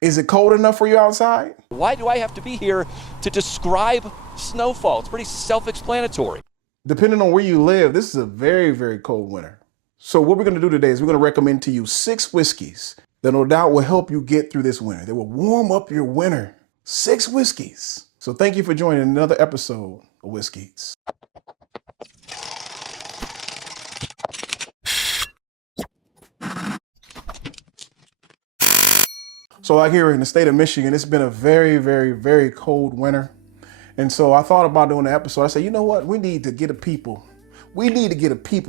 Is it cold enough for you outside? Why do I have to be here to describe snowfall? It's pretty self-explanatory. Depending on where you live, this is a very, very cold winter. So what we're going to do today is we're going to recommend to you 6 whiskeys that no doubt will help you get through this winter. They will warm up your winter. 6 whiskeys. So thank you for joining another episode of Whiskeys. So like here in the state of Michigan, it's been a very, very, very cold winter. And so I thought about doing an episode. I said, you know what? We need to get a people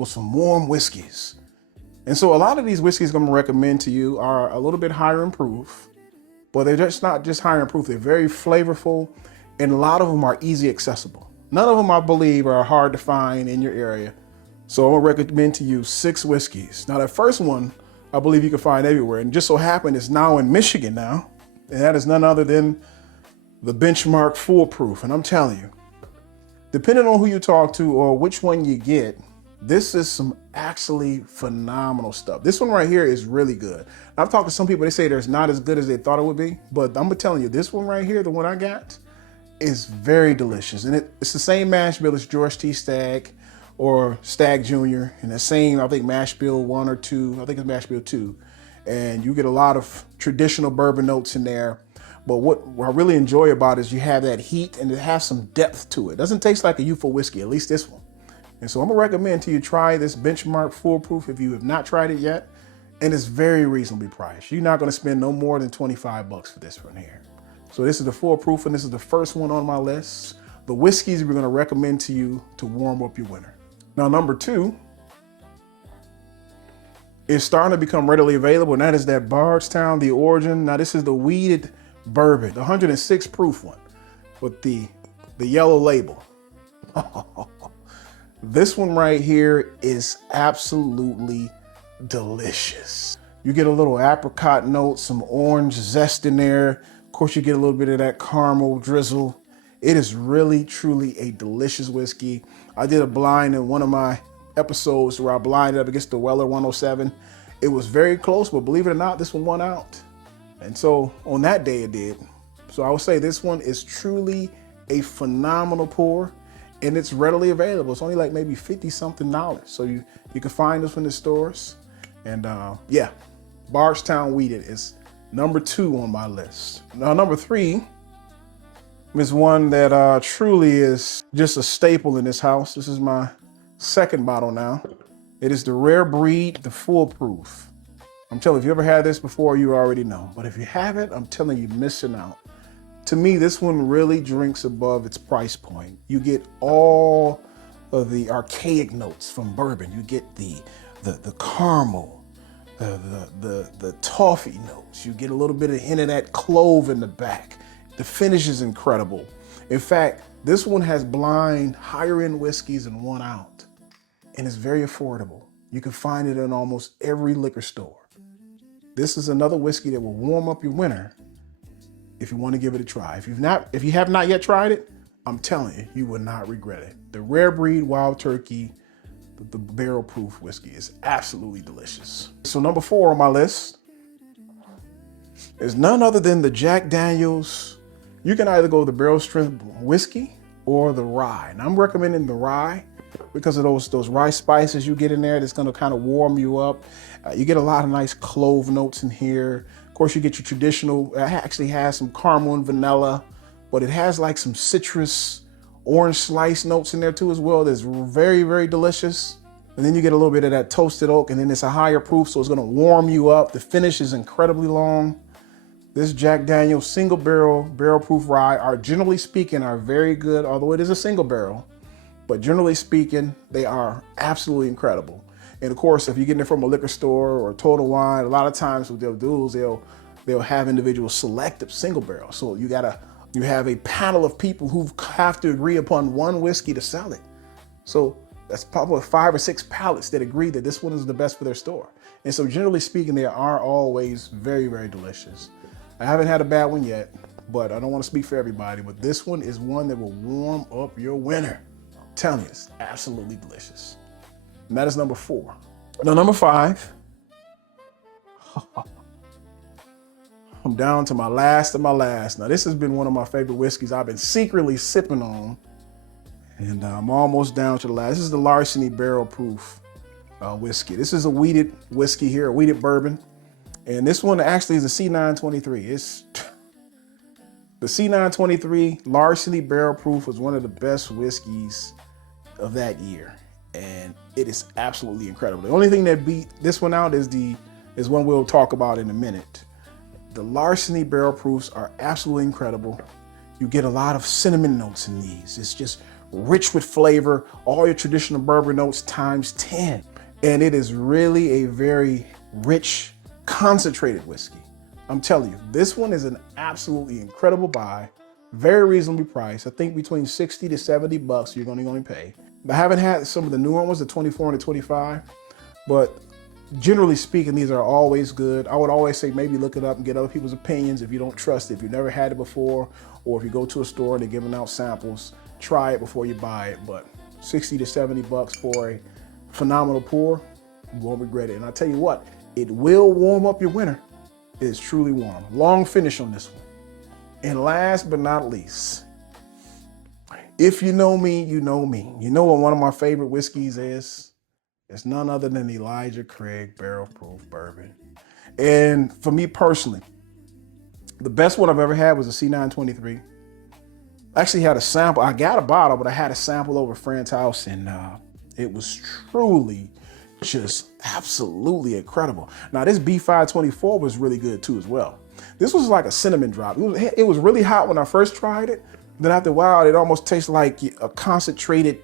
some warm whiskeys. And so a lot of these whiskeys I'm going to recommend to you are a little bit higher in proof, but they're just not just higher in proof. They're very flavorful, and a lot of them are easy accessible. None of them, I believe, are hard to find in your area. So I'm going to recommend to you 6 whiskeys. Now, that first one, I believe you can find everywhere. And just so happened, it's now in Michigan now. And that is none other than the Benchmark Foolproof. And I'm telling you, depending on who you talk to or which one you get, this is some actually phenomenal stuff. This one right here is really good. I've talked to some people, they say it's not as good as they thought it would be, but I'm telling you, this one right here, the one I got, is very delicious. And it's the same mash bill as George T. Stagg or Stagg Jr. and the same, I think, mash bill 1 or 2. I think it's mash bill 2. And you get a lot of traditional bourbon notes in there. But what I really enjoy about it is you have that heat and it has some depth to it. It doesn't taste like a youthful whiskey, at least this one. And so I'm gonna recommend to you try this Benchmark Foolproof if you have not tried it yet. And it's very reasonably priced. You're not gonna spend no more than 25 bucks for this one here. So this is the Foolproof, and this is the first one on my list. The whiskeys we're gonna recommend to you to warm up your winter. Now, number 2 is starting to become readily available, and that is that Bardstown, the Origin. Now this is the weeded bourbon, the 106 proof one with the yellow label. This one right here is absolutely delicious. You get a little apricot note, some orange zest in there. Of course, you get a little bit of that caramel drizzle. It is really, truly a delicious whiskey. I did a blind in one of my episodes where I blinded up against the Weller 107. It was very close, but believe it or not, this one won out. And so on that day it did. So I would say this one is truly a phenomenal pour, and it's readily available. It's only like maybe 50 something dollars. So you can find this in the stores. And yeah, Bardstown Weeded is number 2 on my list. Now, number 3 is one that truly is just a staple in this house. This is my second bottle now. It is the Rare Breed, the Foolproof. I'm telling you, if you ever had this before, you already know. But if you haven't, I'm telling you, missing out. To me, this one really drinks above its price point. You get all of the archaic notes from bourbon. You get the caramel, the toffee notes. You get a little bit of hint of that clove in the back. The finish is incredible. In fact, this one has blind higher end whiskeys and won out. And it's very affordable. You can find it in almost every liquor store. This is another whiskey that will warm up your winter if you want to give it a try. If you have not yet tried it, I'm telling you, you will not regret it. The Rare Breed Wild Turkey, the barrel proof whiskey is absolutely delicious. So number 4 on my list is none other than the Jack Daniel's. You can either go with the barrel strength whiskey or the rye. And I'm recommending the rye because of those rye spices you get in there that's gonna kind of warm you up. You get a lot of nice clove notes in here. Of course, you get your traditional, it actually has some caramel and vanilla, but it has like some citrus, orange slice notes in there too as well. That's very, very delicious. And then you get a little bit of that toasted oak, and then it's a higher proof, so it's gonna warm you up. The finish is incredibly long. This Jack Daniel's single barrel proof rye are, generally speaking, are very good, although it is a single barrel. But generally speaking, they are absolutely incredible. And of course, if you're getting it from a liquor store or Total Wine, a lot of times what they'll do is they'll have individual selective single barrels. So you have a panel of people who have to agree upon one whiskey to sell it. So that's probably 5 or 6 pallets that agree that this one is the best for their store. And so generally speaking, they are always very, very delicious. I haven't had a bad one yet, but I don't want to speak for everybody, but this one is one that will warm up your winter. I'm telling you, it's absolutely delicious. And that is number 4. Now, number 5, I'm down to my last of my last. Now, this has been one of my favorite whiskeys I've been secretly sipping on. And I'm almost down to the last. This is the Larceny Barrel Proof whiskey. This is a wheated whiskey here, a wheated bourbon. And this one actually is a C923. It's the C923 Larceny Barrel Proof was one of the best whiskeys of that year. And it is absolutely incredible. The only thing that beat this one out is one we'll talk about in a minute. The Larceny Barrel Proofs are absolutely incredible. You get a lot of cinnamon notes in these. It's just rich with flavor, all your traditional bourbon notes times 10. And it is really a very rich, concentrated whiskey. I'm telling you, this one is an absolutely incredible buy, very reasonably priced. I think between 60 to 70 bucks you're going to pay. I haven't had some of the newer ones, the 24 and the 25, but generally speaking, these are always good. I would always say maybe look it up and get other people's opinions if you don't trust it, if you've never had it before, or if you go to a store and they're giving out samples, try it before you buy it. But 60 to 70 bucks for a phenomenal pour, you won't regret it. And I tell you what, it will warm up your winter. It is truly warm. Long finish on this one. And last but not least, if you know me, you know me. You know what one of my favorite whiskeys is? It's none other than Elijah Craig Barrel Proof Bourbon. And for me personally, the best one I've ever had was a C923. I actually had a sample. I got a bottle, but I had a sample over a friend's house, and it was truly just absolutely incredible. Now, this B524 was really good too as well. This was like a cinnamon drop. It was really hot when I first tried it. Then after a while, it almost tastes like a concentrated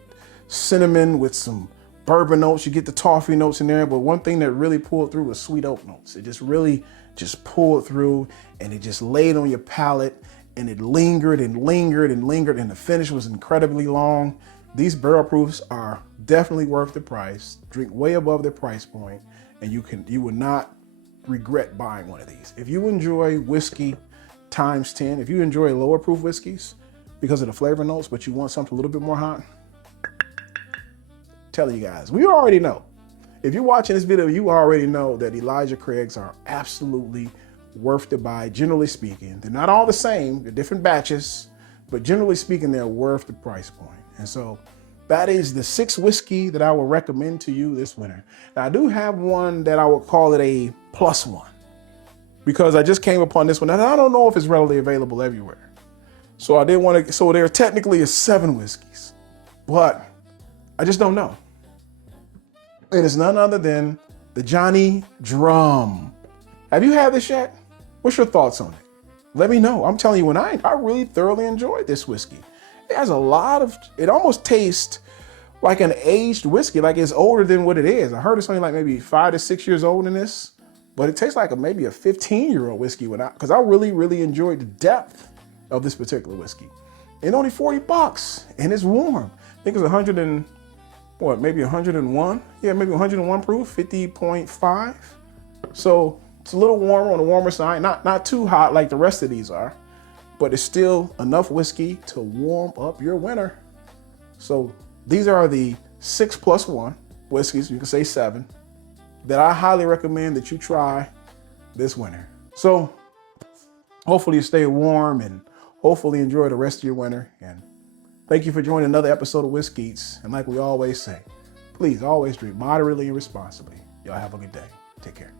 cinnamon with some bourbon notes. You get the toffee notes in there, but one thing that really pulled through was sweet oak notes. It just really just pulled through, and it just laid on your palate, and it lingered and lingered and lingered, and the finish was incredibly long. These barrel proofs are definitely worth the price. Drink way above their price point, and you will not regret buying one of these. If you enjoy whiskey times 10, if you enjoy lower proof whiskeys because of the flavor notes, but you want something a little bit more hot, tell you guys, we already know. If you're watching this video, you already know that Elijah Craig's are absolutely worth the buy, generally speaking. They're not all the same, they're different batches, but generally speaking, they're worth the price point. And so that is the 6th whiskey that I will recommend to you this winter. Now, I do have one that I would call it a plus one, because I just came upon this one, and I don't know if it's readily available everywhere. So I didn't want to, so there technically is 7 whiskeys, but I just don't know. It is none other than the Johnny Drum. Have you had this yet? What's your thoughts on it? Let me know. I'm telling you, when I really thoroughly enjoyed this whiskey. It has a lot of, it almost tastes like an aged whiskey, like it's older than what it is. I heard it's only like maybe 5 to 6 years old in this, but it tastes like maybe a 15-year-old whiskey because I really, really enjoyed the depth of this particular whiskey. And only 40 bucks, and it's warm. I think it's 100 and, what, maybe 101? Yeah, maybe 101 proof, 50.5. So it's a little warmer, on the warmer side, not too hot like the rest of these are, but it's still enough whiskey to warm up your winter. So these are the 6+1 whiskeys, you can say 7, that I highly recommend that you try this winter. So hopefully you stay warm and hopefully enjoy the rest of your winter. And thank you for joining another episode of Whiskey. And like we always say, please always drink moderately and responsibly. Y'all have a good day. Take care.